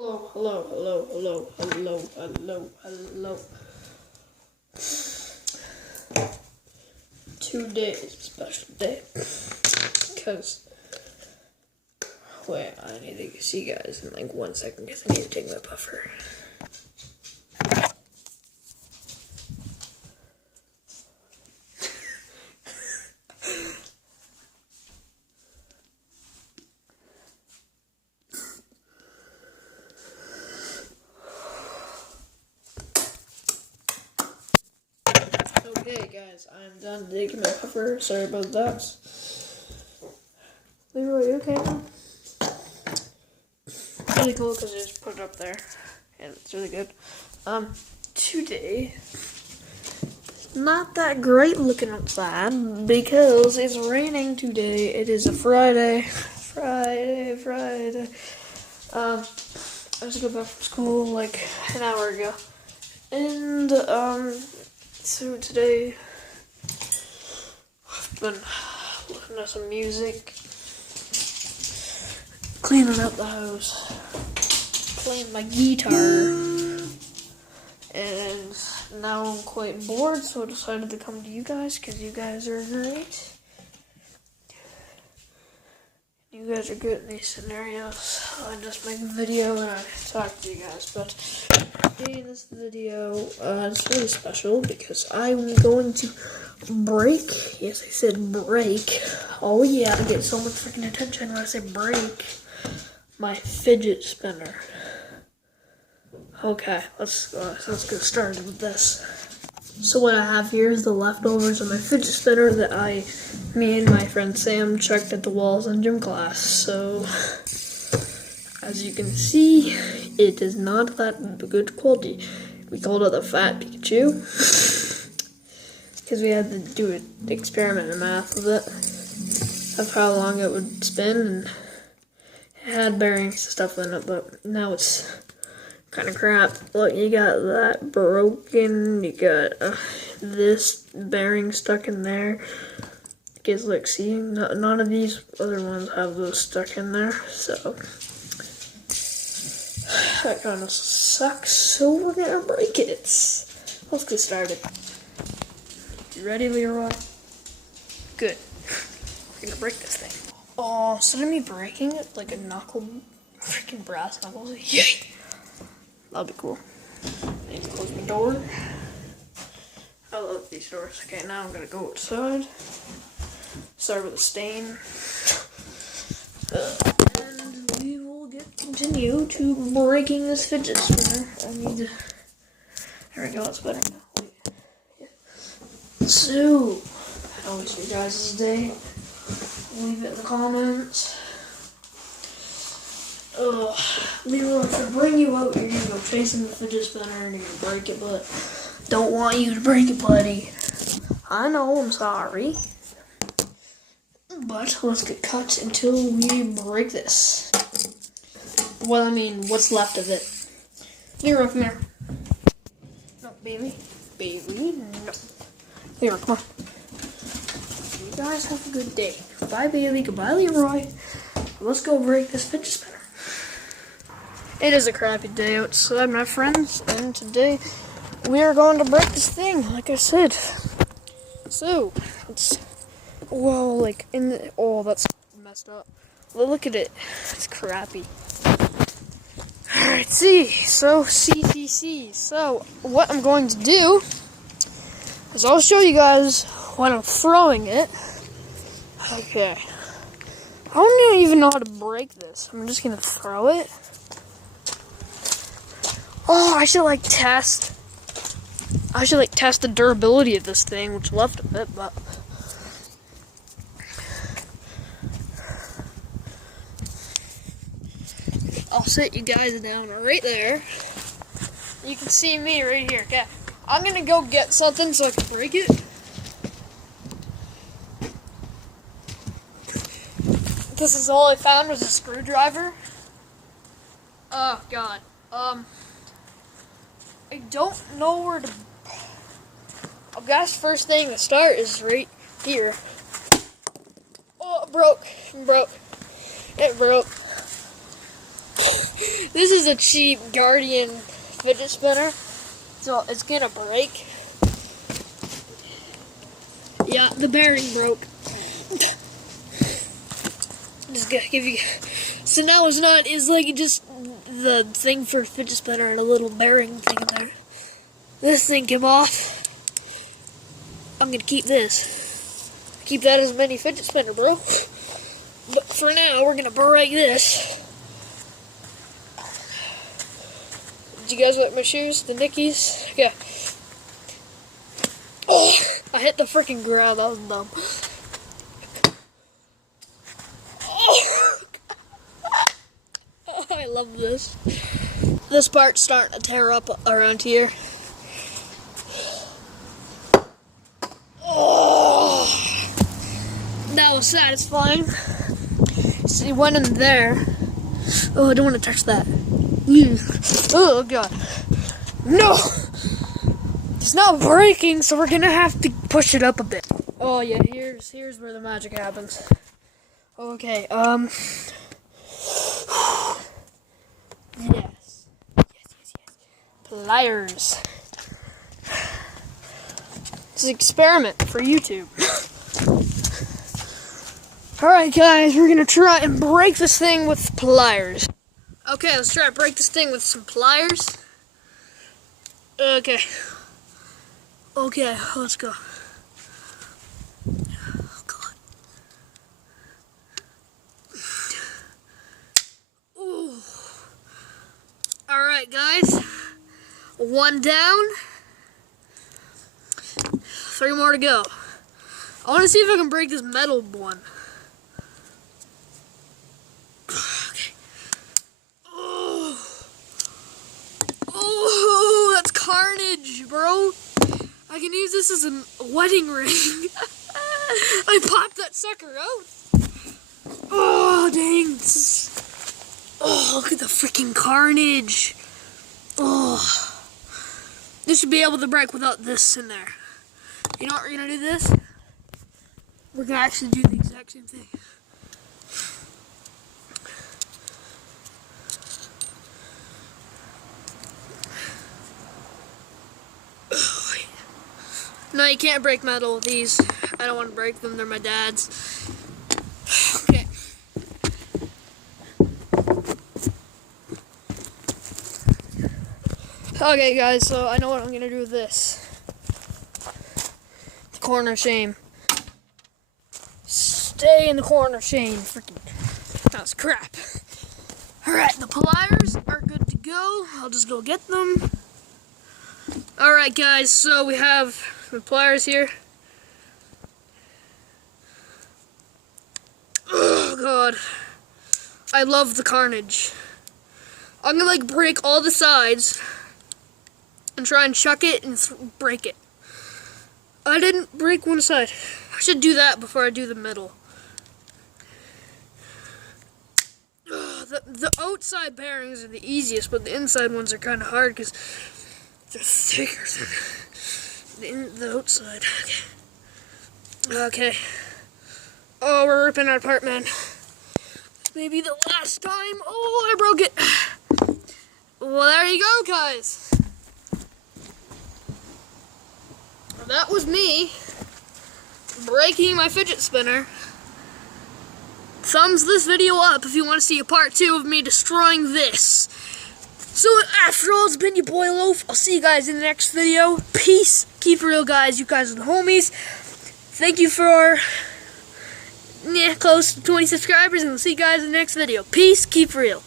Hello. Today is a special day because, wait, I need to see you guys in like 1 second because I need to take my puffer. Okay, guys, I'm done taking my puffer. Sorry about that. Leroy, you okay now? Really cool because I just put it up there, and it's really good. Today, it's not that great looking outside because it's raining today. It is a Friday. I just got back from school like an hour ago, and so today I've been listening to some music, cleaning up the house, playing my guitar, and now I'm quite bored, so I decided to come to you guys because you guys are great. You guys are good in these scenarios. I just make a video and I talk to you guys, but in this video, it's really special because I'm going to break, yes I said break, oh yeah, I get so much freaking attention when I say break, my fidget spinner. Okay, let's get started with this. So what I have here is the leftovers of my fidget spinner that me and my friend Sam checked at the walls in gym class. So, as you can see, it is not that good quality. We called it the Fat Pikachu because we had to do an experiment in math with it of how long it would spin, and it had bearings and stuff in it, but now it's kind of crap. Look, you got that broken, you got this bearing stuck in there. Because look, see, none of these other ones have those stuck in there, so that kind of sucks, so we're gonna break it. Let's get started. You ready, Leroy? Good. We're gonna break this thing. Oh, instead of me breaking it like a knuckle, freaking brass knuckles, yay! That'll be cool. I need to close my door. I love these doors. Okay, now I'm gonna go outside. Start with a stain. And we will continue to breaking this fidget spinner. There we go, that's better now. Wait. Yeah. So, how was your guys' day? Leave it in the comments. Leroy, if I bring you out, you're gonna go chasing the fidget spinner and you're gonna break it, but don't want you to break it, buddy. I know, I'm sorry. But let's get cut until we break this. Well, I mean, what's left of it. Leroy, come here. No, baby. Baby, no. Leroy, come on. You guys have a good day. Goodbye, baby. Goodbye, Leroy. Let's go break this fidget spinner. It is a crappy day outside, my friends, and today we are going to break this thing, like I said. So, it's, well, like, oh, that's messed up. Well, look at it. It's crappy. Alright, so, what I'm going to do is I'll show you guys when I'm throwing it. Okay. I don't even know how to break this. I'm just going to throw it. Oh, I should test the durability of this thing, what's left of it, but I'll sit you guys down right there. You can see me right here. Okay, I'm gonna go get something so I can break it. This is all I found was a screwdriver. Oh God. I don't know where to. I guess first thing to start is right here. Oh, it broke. It broke. This is a cheap Guardian fidget spinner, so it's gonna break. Yeah, the bearing broke. Just gonna give you. So now it's like just the thing for fidget spinner and a little bearing thing in there. This thing came off. I'm gonna keep this. Keep that as a mini fidget spinner, bro. But for now, we're gonna break this. Did you guys like my shoes? The Nickies? Yeah. Oh, I hit the freaking ground. That was dumb. Oh, I love this. This part's starting to tear up around here. Oh, that was satisfying. See, went in there. Oh, I don't want to touch that. Oh god. No! It's not breaking, so we're gonna have to push it up a bit. Oh yeah, here's where the magic happens. Okay, yes. Pliers. It's an experiment for YouTube. Alright guys, we're gonna try and break this thing with pliers. Okay, let's try to break this thing with some pliers. Okay. Okay, let's go. Oh, God. Ooh. Alright, guys. 1 down. 3 more to go. I want to see if I can break this metal one. Okay. Oh, that's carnage, bro. I can use this as a wedding ring. I popped that sucker out. Oh, dang. Oh, look at the freaking carnage. Oh. This should be able to break without this in there. You know what we're going to do this? We're going to actually do the exact same thing. No, you can't break metal with these. I don't want to break them. They're my dad's. Okay. Okay, guys, so I know what I'm going to do with this. The corner shame. Stay in the corner shame. Freaking. That was crap. Alright, the pliers are good to go. I'll just go get them. Alright, guys, so we have the pliers here. Oh god, I love the carnage. I'm gonna like break all the sides and try and chuck it and break it. I didn't break one side. I should do that before I do the middle. The outside bearings are the easiest, but the inside ones are kind of hard because they're thicker than the outside. Okay. Oh, we're ripping it apart, man. Maybe the last time. Oh, I broke it. Well, there you go, guys. Well, that was me breaking my fidget spinner. Thumbs this video up if you want to see a part 2 of me destroying this. So, after all, it's been your boy Loaf. I'll see you guys in the next video. Peace. Keep it real, guys. You guys are the homies. Thank you for close to 20 subscribers, and we'll see you guys in the next video. Peace. Keep it real.